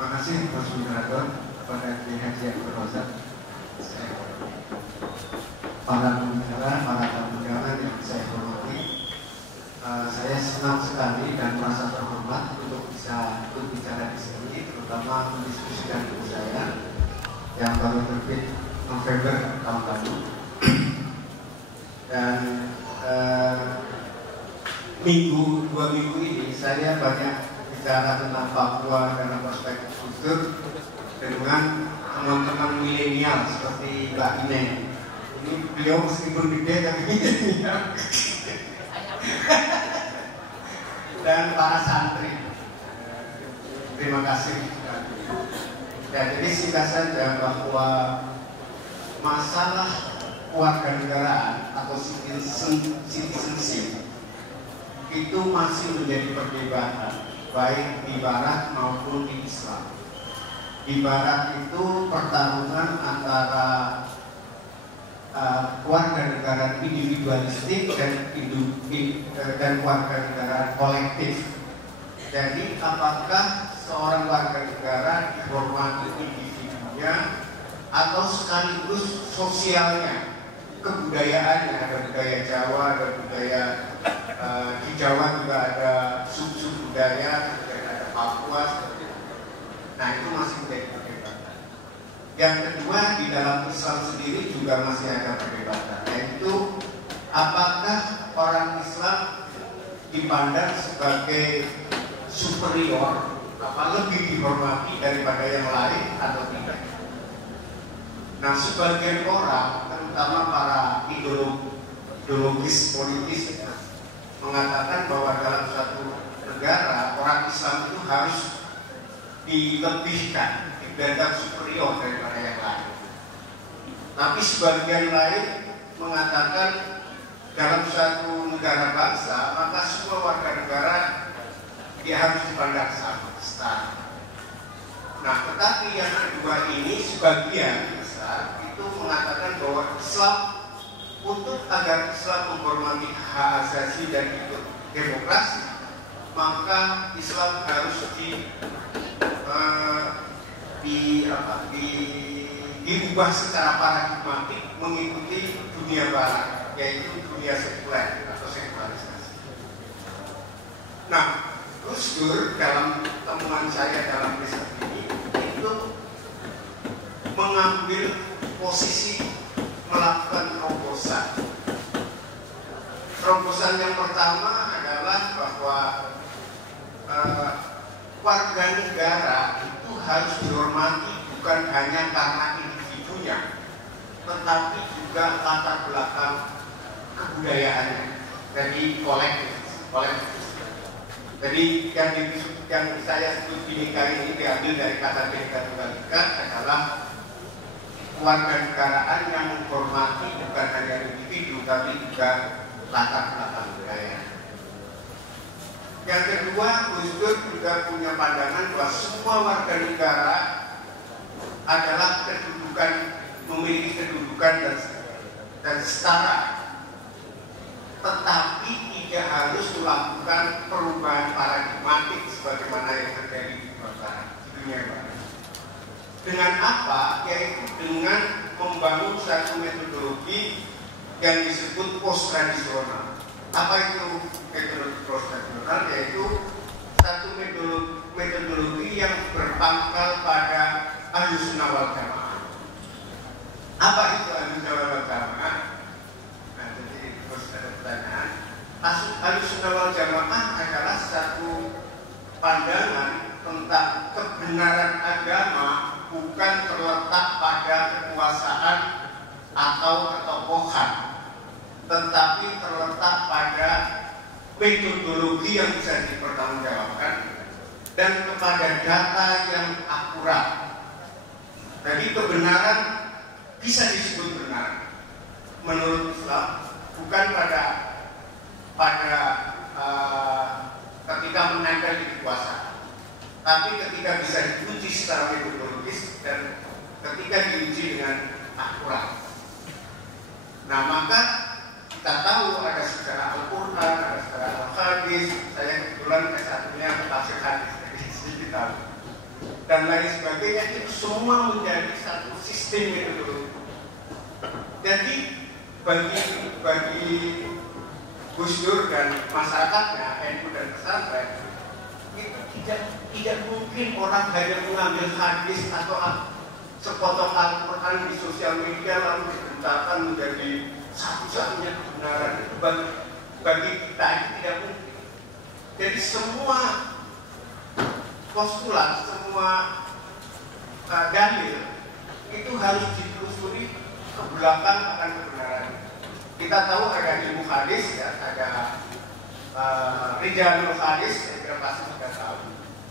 Terima kasih Mas Moderator kepada Haji yang berhormat. Para pembicara, para tamu undangan yang saya hormati, saya senang sekali dan merasa terhormat untuk bisa berbicara di sini, terutama mendiskusikan buku saya yang baru terbit November tahun lalu. Dan dua minggu ini saya banyak bicara tentang Papua dalam perspektif kultur dengan teman-teman milenial seperti Mbak Ine. Ini beliau meskipun gede tapi milenial. Dan para santri. Terima kasih. Ya, jadi singkat saja bahwa masalah kewarganegaraan atau citizenship itu masih menjadi perdebatan baik di Barat maupun di Islam. Di Barat itu pertarungan antara kewarganegaraan individualistik dan kewarganegaraan kolektif. Jadi apakah seorang warga negara dihormati individunya atau sekaligus sosialnya, kebudayaannya, ada budaya Jawa, ada budaya di Jawa juga ada sub-sub budaya, ada Papua. Nah itu masih menjadi perdebatan. Yang kedua, di dalam Islam sendiri juga masih ada perdebatan, yaitu apakah orang Islam dipandang sebagai superior, lebih dihormati daripada yang lain atau tidak. Nah sebagian orang, terutama para ideologis politis, mengatakan bahwa dalam suatu negara orang Islam itu harus dilebihkan, dianggap superior daripada yang lain. Tapi sebagian lain mengatakan dalam suatu negara bangsa maka semua warga negara dia harus dipandang sama, setara. Nah, tetapi yang kedua ini sebagian besar itu mengatakan bahwa Islam, untuk agar Islam menghormati hak asasi dan ikut demokrasi, maka Islam harus diubah secara paradigmatik mengikuti dunia barat, yaitu dunia sekuler atau sekularisasi. Nah, Gus Dur dalam temuan saya dalam riset ini itu mengambil posisi melakukan terobosan. Terobosan yang pertama adalah bahwa warga negara itu harus dihormati bukan hanya karena individunya, tetapi juga latar belakang kebudayaannya. Jadi kolektif. Jadi yang saya sebut Bhinneka ini diambil dari kata Bhinneka Tunggal Ika adalah kewarganegaraan yang menghormati bukan hanya individu tapi juga latar belakang budaya. Yang kedua, Gus Dur juga punya pandangan bahwa semua warga negara adalah memiliki kedudukan dan setara, tetapi tidak harus melakukan perubahan paradigmatik sebagaimana yang terjadi di dunia barat. Dengan apa? Yaitu dengan membangun satu metodologi yang disebut post-tradisional. Apa itu metodologi post-tradisional? Yaitu satu metodologi yang berpangkal pada Ahlussunnah wal Jamaah. Apa itu Ahlussunnah wal Jamaah? Nah, jadi terus ada pertanyaan. Ahlussunnah wal Jamaah adalah satu pandangan tentang kebenaran agama bukan terletak pada kekuasaan atau ketokohan, tetapi terletak pada metodologi yang bisa dipertanggungjawabkan dan kepada data yang akurat. Jadi kebenaran bisa disebut benar menurut Islam bukan pada ketika menempel di kekuasaan, tapi ketika bisa diuji secara metodologis dan ketika diuji dengan akurat. Nah, maka kita tahu ada secara Al-Quran, ada secara Al-Hadis. Saya kebetulan S1-nya tafsir hadis, jadi sedikit tahu. Dan lain Jadi bagi Gus Dur dan masyarakatnya, NU dan pesantren, itu tidak mungkin orang hanya mengambil hadis atau sepotong Al-Quran di sosial media lalu dibentarkan menjadi satu-satunya kebenaran. Itu bagi kita itu tidak mungkin. Jadi semua postulat, semua dalil itu harus ditelusuri ke belakang akan kebenaran. Kita tahu ada ilmu hadis, ya, ada rijalul hadis, saya kira pasti sudah tahu.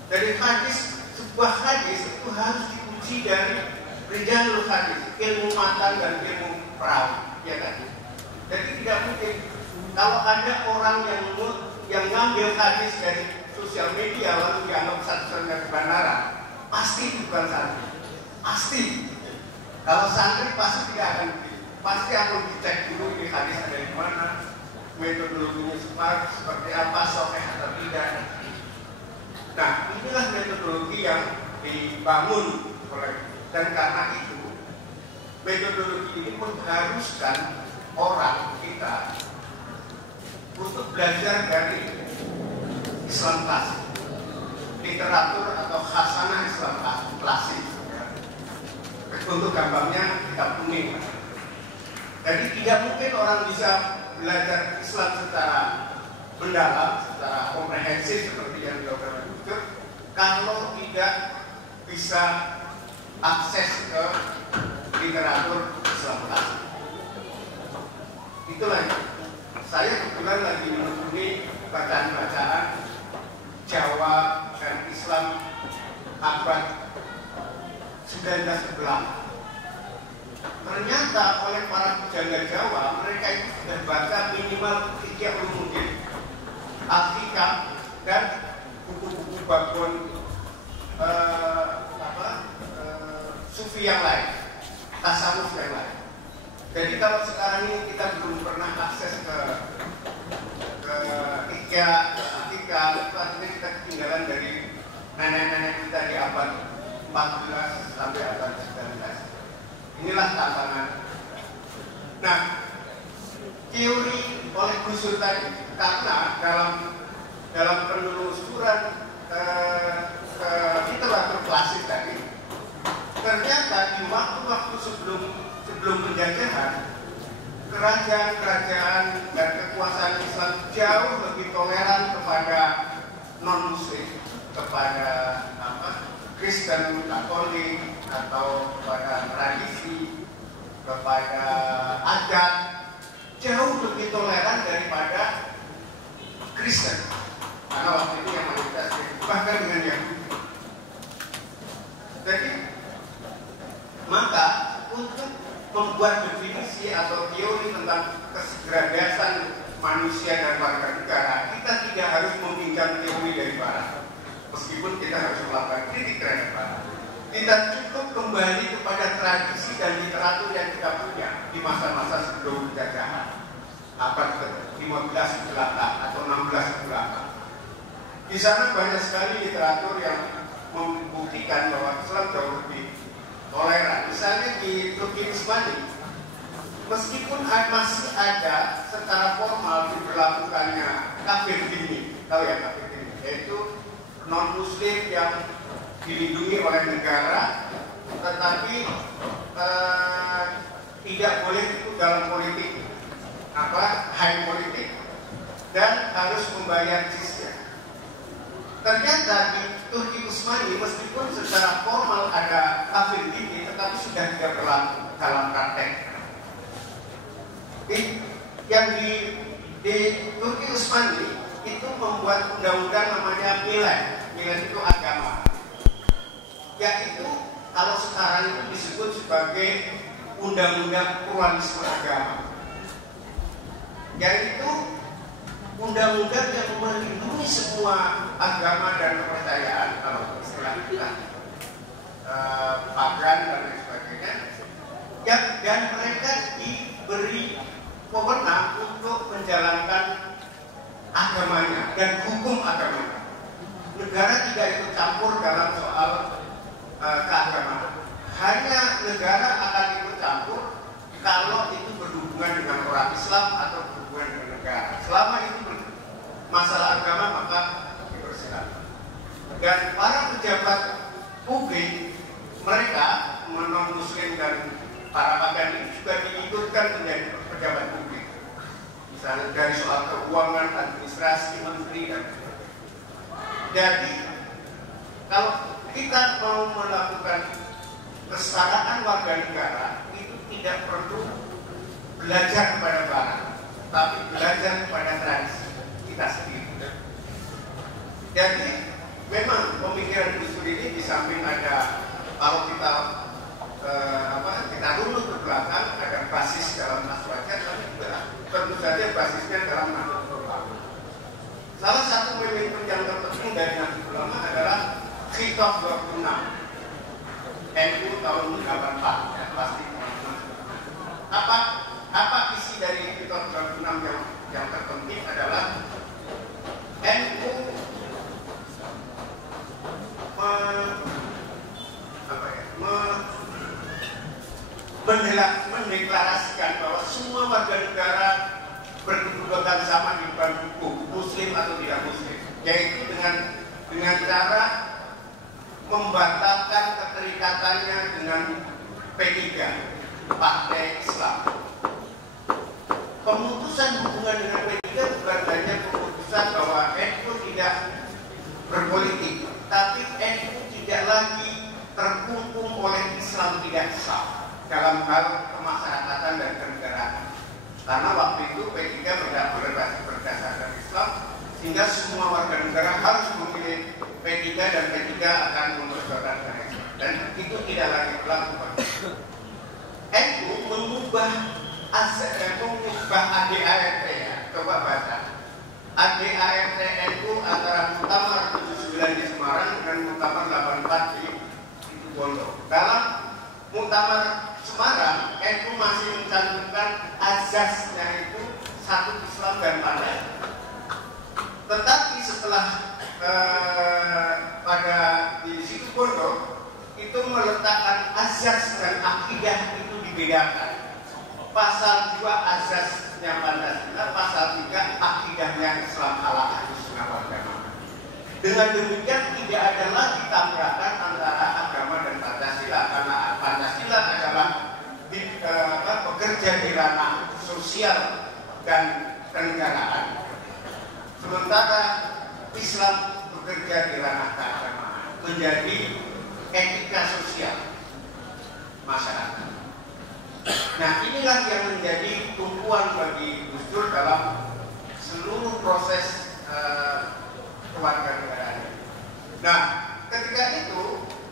Dari hadis, sebuah hadis itu harus diuji dari rijalul hadis, ilmu matan dan ilmu perawi, ya kan? Jadi tidak mungkin kalau ada orang yang ngambil hadis dari sosial media lalu dianggap satu-satunya kebenaran, pasti itu bukan santri. Pasti. Kalau santri pasti tidak akan begitu. Pasti akan dicek dulu ini hadis ada di mana, metodologinya seperti apa, sahih atau tidak. Nah, inilah metodologi yang dibangun oleh, dan karena itu metodologi ini mengharuskan orang kita untuk belajar dari Islam klasik, literatur atau khasanah Islam klasik. Untuk gampangnya kitab kuning. Jadi tidak mungkin orang bisa belajar Islam secara mendalam, secara komprehensif seperti yang dilakukan Gus Dur, kalau tidak bisa akses ke literatur Islam klasik. Itulah saya kebetulan lagi menekuni bacaan-bacaan Jawa dan Islam abad 1911. Ternyata oleh para pujangga Jawa, mereka itu sudah baca minimal 3 ulumuddin, Al-Hikam, dan buku-buku babon sufi yang lain, tasawuf yang lain. Jadi kalau sekarang ini kita belum pernah akses ke Ihya, itu artinya kita ketinggalan dari nenek-nenek kita di abad 14 sampai abad 19. Inilah tantangan. Nah, teori oleh Gus Dur tadi, karena dalam penelusuran literatur klasik tadi, ternyata di waktu-waktu sebelum penjajahan, kerajaan-kerajaan dan kekuasaan Islam jauh lebih toleran kepada non-Muslim, kepada Kristen, Katolik, atau kepada tradisi, kepada adat, jauh lebih toleran daripada Kristen. Karena waktu itu yang mayoritas bahkan dengan Yahudi. Jadi maka untuk membuat definisi atau teori tentang kesegradasan manusia dan warga negara, kita tidak harus meminjam teori dari barat. Meskipun kita harus melakukan kritik terhadap barat, kita cukup kembali kepada tradisi dan literatur yang kita punya di masa-masa sebelum penjajahan, abad ke-15 ke belakang atau 16 ke belakang. Di sana banyak sekali literatur yang membuktikan bahwa Islam jauh lebih toleran. Misalnya di Turki Utsmani, meskipun masih ada secara formal diberlakukannya kafir dini, tahu ya kafir dini, yaitu non-Muslim yang dilindungi oleh negara, tetapi tidak boleh ikut dalam politik, high politik, dan harus membayar jizyah. Ternyata di Turki Utsmani, meskipun secara formal ada kafir dini, tetapi sudah tidak berlaku dalam praktek. Yang di Turki Utsmani itu membuat undang-undang namanya Milen. Milen itu agama. Yaitu kalau sekarang itu disebut sebagai undang-undang pluralisme agama. Yaitu undang-undang yang melindungi semua agama dan kepercayaan, kalau istilah kita pagan dan lain sebagainya, dan mereka diberi wewenang untuk menjalankan agamanya dan hukum agamanya. Negara tidak ikut campur dalam soal keagamaan. Hanya negara akan ikut campur kalau itu ikutkan menjadi pejabat publik. Misalnya dari soal keuangan, administrasi, menteri, dan jadi kalau kita mau melakukan kesetaraan warga negara itu tidak perlu belajar kepada barat, tapi belajar kepada tradisi kita sendiri. Jadi memang pemikiran Gus Dur ini di samping ada, kalau kita kita runut ke belakang, ada basis dalam Aswaja, tapi juga tentu saja basisnya dalam Nahdlatul Ulama. Salah satu pemimpin yang terpenting dari Nahdlatul Ulama adalah Khitab 26 NU tahun 84, ya, pasti teman-teman. Apa isi dari Khitab 26 yang terpenting adalah NU mendeklarasikan bahwa semua warga negara berkedudukan sama di depan hukum, muslim atau tidak muslim, yaitu dengan cara membatalkan keterikatannya dengan P3, Partai Islam. Pemutusan hubungan dengan P3 bukan hanya pemutusan bahwa NU tidak berpolitik, tapi NU tidak lagi terkungkung oleh Islam tidak Islam dalam hal kemasyarakatan dan kenegaraan. Karena waktu itu P3 berdasarkan Islam, sehingga semua warga negara harus memilih P3 dan P3 akan memperjuangkan Islam. Dan itu tidak lagi berlaku. NU mengubah ADART, ya. Coba baca. ADART NU antara Muktamar 79 di Semarang dan Muktamar 84 di Situbondo. Dalam Muktamar Semarang, NU masih mencantumkan azasnya itu satu Islam dan Pancasila. Tetapi setelah pada di Situbondo itu meletakkan azas dan akidah itu dibedakan. Pasal 2 azasnya Pancasila, pasal 3 akidahnya Islam ala Ahlussunnah wal Jamaah. Dengan demikian tidak ada lagi tabrakan antara agama dan Pancasila, karena Pancasila adalah bekerja di ranah sosial dan kenegaraan, sementara Islam bekerja di ranah keagamaan, menjadi etika sosial masyarakat. Nah, inilah yang menjadi tumpuan bagi Gus Dur dalam seluruh proses kewarganegaraan. Nah, ketika itu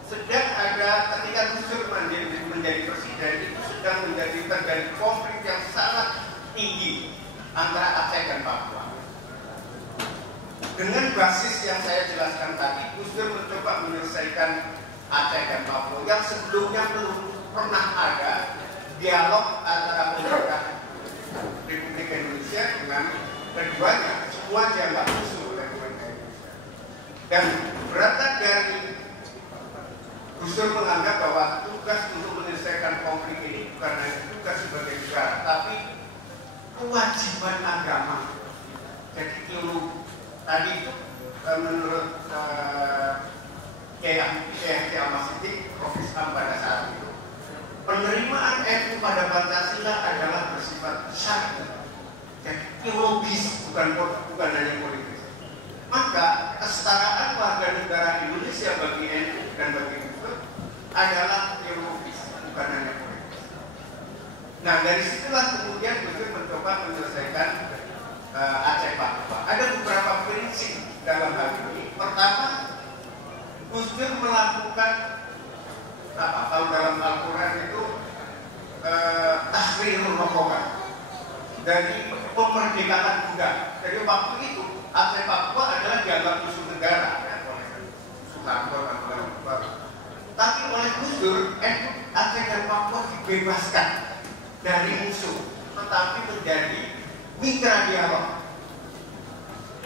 ketika Gus Dur menjadi presiden, itu sedang terjadi konflik yang sangat tinggi antara Aceh dan Papua. Dengan basis yang saya jelaskan tadi, Gus Dur mencoba menyelesaikan Aceh dan Papua yang sebelumnya belum pernah ada dialog antara pemerintah Republik Indonesia dengan keduanya. Semua dianggap musuh oleh pemerintah Indonesia. Dan berangkat dari Gus Dur menganggap bahwa tugas untuk menyelesaikan konflik ini bukan hanya tugas sebagai negara, tapi kewajiban agama. Jadi teologi tadi itu menurut Kiai Ahmad Siddiq, Prof. Islam pada saat itu, penerimaan NU pada Pancasila adalah bersifat syar'i, jadi teologis, bukan hanya politis. Maka kesetaraan warga negara Indonesia bagi NU dan bagi Gus adalah teologis, bukan hanya politis. Nah, dari situlah kemudian Gus Dur mencoba menyelesaikan Aceh Papua. Ada beberapa prinsip dalam hal ini. Pertama, Gus Dur melakukan kalau dalam Al-Quran itu tahrirur raqabah, dari pemerdekaan budak. Jadi waktu itu Aceh Papua adalah dianggap musuh negara ya, oleh Soekarno dan Bung. Tapi oleh Gus Dur, Aceh dan Papua dibebaskan dari musuh, tetapi menjadi mitra dialog.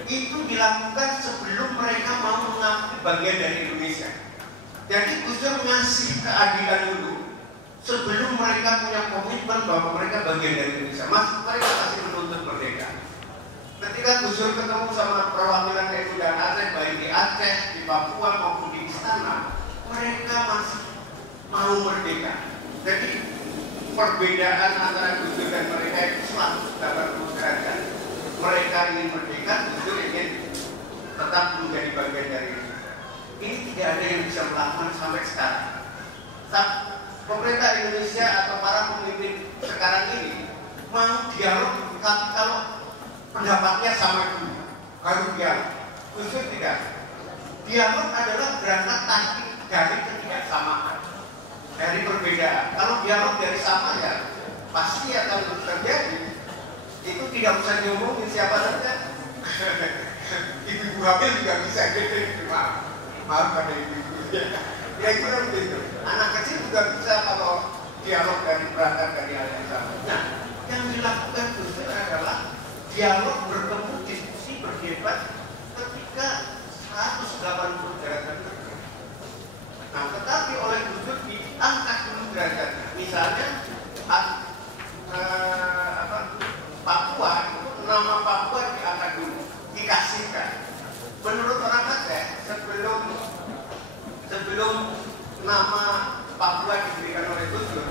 Itu dilakukan sebelum mereka mau mengakui bagian dari Indonesia. Jadi Gus Dur ngasih keadilan dulu sebelum mereka punya komitmen bahwa mereka bagian dari Indonesia. Mereka masih menuntut merdeka. Ketika Gus Dur ketemu sama perwakilan NU dan Aceh, baik di Aceh, di Papua maupun di istana, mereka masih mau merdeka. Jadi perbedaan antara Gus Dur dan mereka itu 180 derajat. Mereka ingin merdeka, Gus Dur ingin tetap menjadi bagian dari Indonesia. Ini tidak ada yang bisa melakukan sampai sekarang. Pemerintah Indonesia atau para pemimpin sekarang ini mau dialog, tapi kalau pendapatnya sama dulu, baru dialog. Gus Dur tidak. Dialog adalah berangkat dari ketidaksamaan, dari perbedaan. Kalau dialog dari sama ya pasti akan terjadi. Itu tidak usah diomongin siapa saja. Ibu hamil juga bisa gitu. Maaf pada ibu-ibu. Ya kira begitu. Anak kecil juga bisa kalau dialog dari berangkat dari hal yang sama. Nah, yang dilakukan Gus Dur adalah dialog, bertemu, diskusi, berdebat ketika 180 derajat berbeda. Nah, tetapi oleh Gus Dur diangkat dulu derajatnya. Misalnya Papua itu nama Papua diangkat dulu, dikasihkan. Menurut orang Aceh sebelum nama Papua diberikan oleh Gus Dur,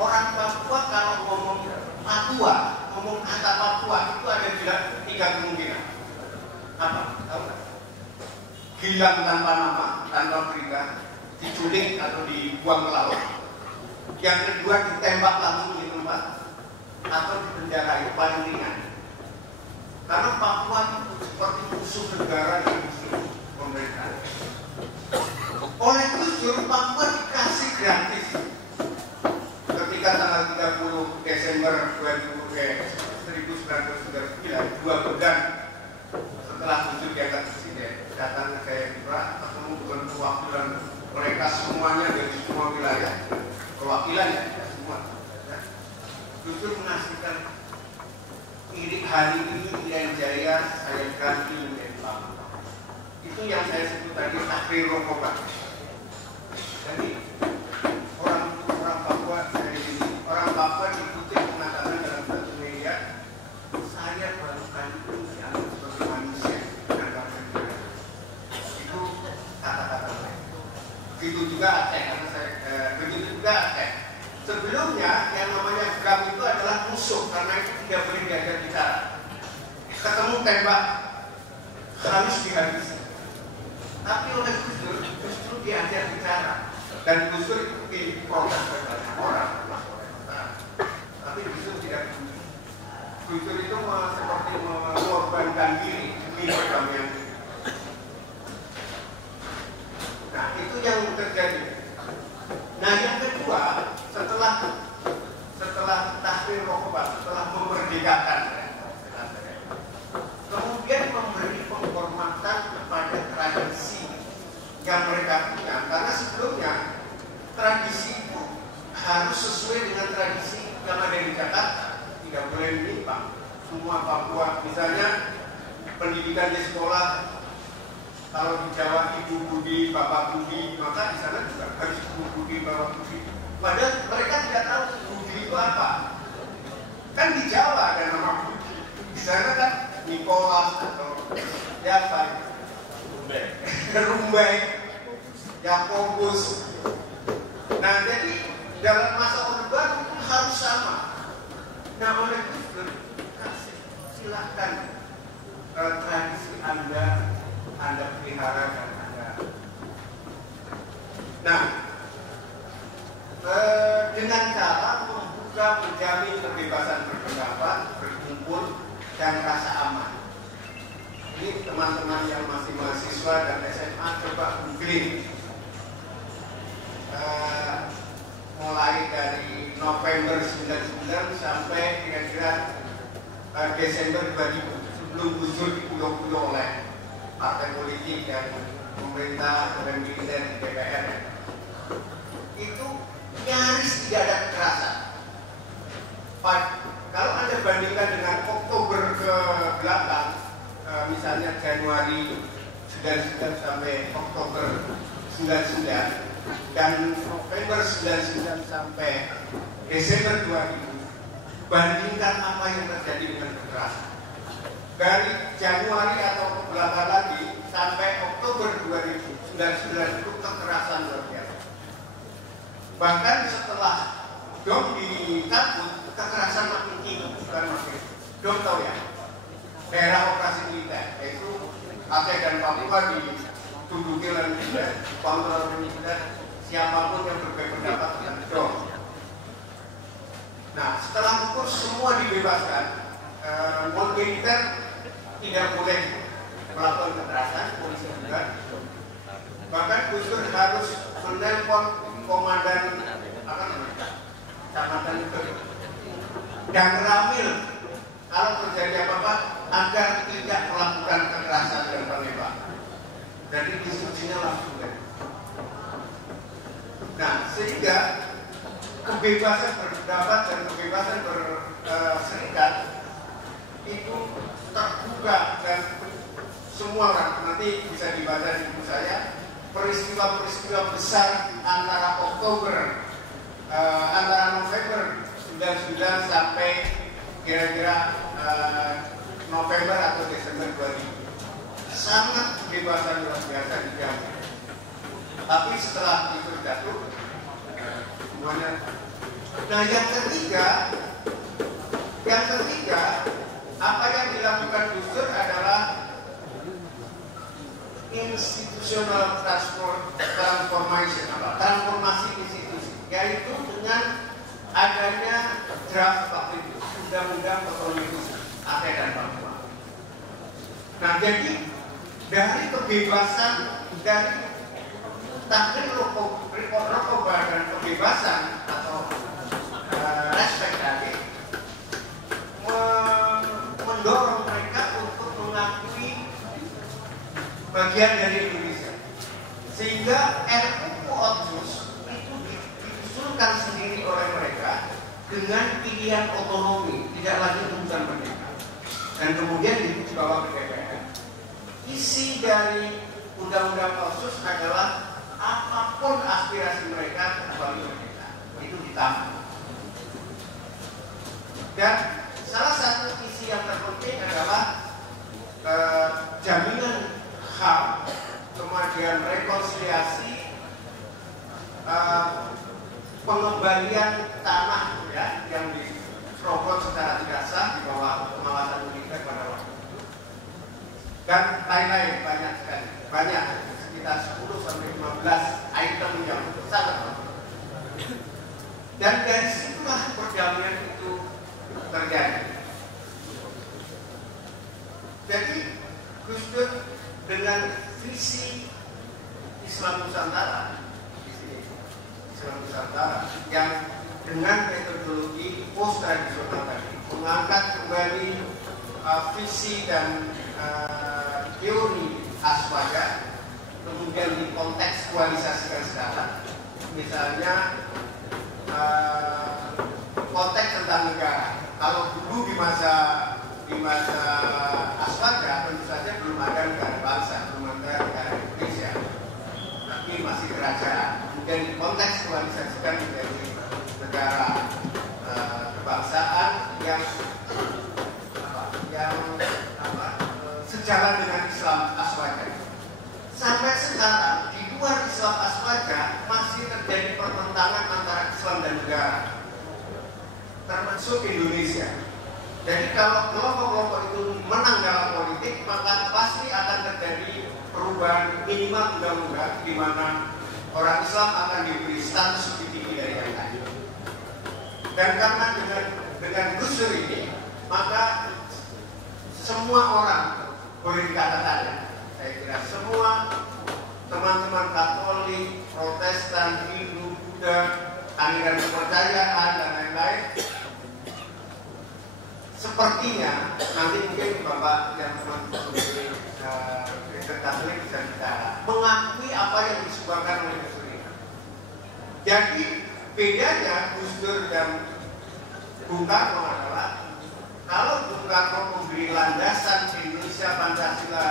orang Papua kalau ngomong Papua, ngomong kata Papua itu ada 3 kemungkinan. Apa? Tahu nggak? Hilang tanpa nama, tanpa berita, diculik atau dibuang ke laut. Yang kedua ditembak langsung di tempat atau dipenjara, paling ringan. Karena Papua itu seperti musuh negara di musuh pemerintah. Oleh Gus Dur, Papua dikasih gratis. Ketika tanggal 30 Desember 1939, 2 bulan setelah Gus Dur diangkat presiden, datang ke Jayapura, ketemu dengan perwakilan mereka semuanya dari semua wilayah, perwakilan ya semua. Gus Dur mengasihkan hari ini Irian Jaya saya ganti menjadi Papua. Itu yang saya sebut tadi Tahrir Rokobah. Jadi orang Papua dari sini, orang Papua dikutip mengatakan dalam satu media, saya baru kali ini dianggap sebagai manusia dan bangsa. Itu kata-kata saya. Begitu juga Aceh, karena begitu juga Aceh. Sebelumnya yang namanya Gam itu adalah musuh karena itu tidak boleh diajak bicara. Ketemu tembak harus dihabisi. Tapi oleh Gus Dur justru diajak bicara dan Gus Dur itu diprotes oleh banyak orang. Tapi Gus Dur tidak peduli. Gus Dur itu seperti mengorbankan diri demi perdamaian. Nah itu yang terjadi. Nah yang kedua, setelah Tahrir Rokobah, setelah memerdekakan, kemudian memberi penghormatan kepada tradisi yang mereka punya. Karena sebelumnya tradisi itu harus sesuai dengan tradisi yang ada di Jakarta, tidak boleh menyimpang. Semua Papua, misalnya pendidikan di sekolah, kalau di Jawa Ibu Budi, Bapak Budi, maka di sana juga harus Ibu Budi, Bapak Budi. Padahal mereka tidak tahu Budi itu apa. Kan di Jawa ada nama Budi. Di sana kan Nikolas atau siapa? Rumbai, Yakobus. Nah jadi dalam masa Orde Baru itu harus sama. Nah oleh itu silahkan tradisi Anda pelihara dan Anda. Nah, dengan cara membuka, menjamin kebebasan berpendapat, berkumpul, dan rasa aman. Ini teman-teman yang masih mahasiswa dan SMA coba googling. Mulai dari November 99 sampai kira-kira Desember 2000 sebelum Gus Dur dipulung-pulung oleh partai politik dan pemerintah dan militer di DPR itu nyaris tidak ada kekerasan. Kalau Anda bandingkan dengan Oktober ke-8, misalnya Januari 99 sampai Oktober 99 dan November 99 sampai Desember 2000, bandingkan apa yang terjadi dengan kekerasan. Dari Januari atau belakang lagi sampai Oktober 2009 itu kekerasan luar biasa. Bahkan setelah dong dicabut, kekerasan makin tinggi, bukan makin. Dong tahu ya, daerah operasi militer, yaitu Aceh dan Papua diduduki oleh militer, kontrol militer, siapapun yang berbeda pendapat dengan dong. Nah, setelah ukur semua dibebaskan, militer tidak boleh melakukan kekerasan, polisi juga. Bahkan Gus Dur harus menelpon komandan kecamatan itu dan Ramil kalau terjadi apa-apa agar tidak melakukan kekerasan dan penembakan. Jadi instruksinya langsung. Nah, sehingga kebebasan berpendapat dan kebebasan berserikat itu terbuka dan semua orang, nanti bisa dibaca di buku saya, peristiwa-peristiwa besar antara antara November 99 sampai kira-kira November atau Desember 2000 sangat kebebasan luar biasa dijamin. Tapi setelah itu jatuh semuanya. Nah, yang ketiga apa yang dilakukan Gus Dur adalah institutional transformasi institusi, yaitu dengan adanya draft waktu itu undang-undang otonomi Aceh dan Papua. Nah, jadi dari kebebasan dari takdir rokoba dan kebebasan atau respect tadi mendorong mereka untuk mengakui bagian dari Indonesia, sehingga RUU Otsus itu diusulkan sendiri oleh mereka dengan pilihan otonomi, tidak lagi urusan merdeka, dan kemudian dibawa ke DPR. Isi dari undang-undang Otsus adalah apapun aspirasi mereka kembali merdeka, itu ditambah. Dan salah satu isi yang terpenting adalah jaminan HAM, kemudian rekonsiliasi, pengembalian tanah ya, yang diserobot secara tidak sah di bawah pengawasan militer pada waktu itu, dan lain-lain banyak sekali, sekitar 10 sampai 15 item yang sangat penting. Dan dari situlah perdamaian itu terjadi. Jadi Gus Dur dengan visi Islam Nusantara, yang dengan metodologi post tradisional tadi mengangkat kembali visi dan teori Aswaja, kemudian dikontekstualisasikan sekarang. Misalnya konteks tentang negara. Kalau dulu di masa Aswaja tentu saja belum ada negara bangsa, belum ada negara Indonesia, tapi masih kerajaan. Kemudian dikontekstualisasikan menjadi negara kebangsaan yang sejalan dengan Islam Aswaja. Sampai sekarang di luar Islam Aswaja masih terjadi pertentangan antara Islam dan negara, termasuk Indonesia. Jadi kalau kelompok-kelompok itu menang dalam politik, maka pasti akan terjadi perubahan minimal undang-undang di mana orang Islam akan diberi status lebih tinggi dari yang lain. Dan karena dengan Gus Dur ini, maka semua orang boleh dikatakan, saya kira semua teman-teman Katolik, Protestan, Hindu, Buddha, aliran kepercayaan dan lain-lain, sepertinya nanti mungkin Bapak yang teman-teman Kristen Katolik bisa bicara, mengakui apa yang disuarakan oleh Gus Dur. Jadi bedanya Gus Dur dan Bung Karno adalah kalau Bung Karno memberi landasan Indonesia Pancasila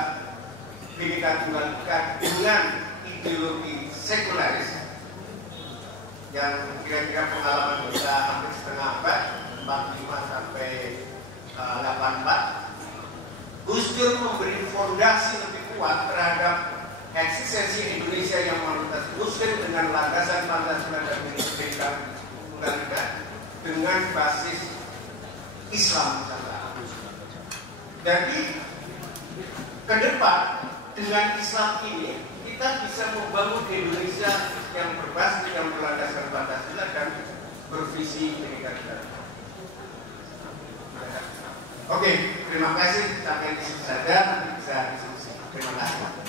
Bhinneka Tunggal Ika dengan ideologi sekularis yang kira-kira pengalaman kita hampir setengah abad, 45 sampai 84, Gus Dur memberi fondasi lebih kuat terhadap eksistensi Indonesia yang mayoritas Muslim dengan landasan Pancasila dan Bhinneka Tunggal Ika, dengan basis Islam Nusantara. Jadi ke depan dengan Islam ini kita bisa membangun Indonesia yang berbasis, yang berlandaskan Pancasila dan bervisi kenegaraan. Oke, terima kasih. Sampai di sini saja, nanti bisa diskusi. Terima kasih.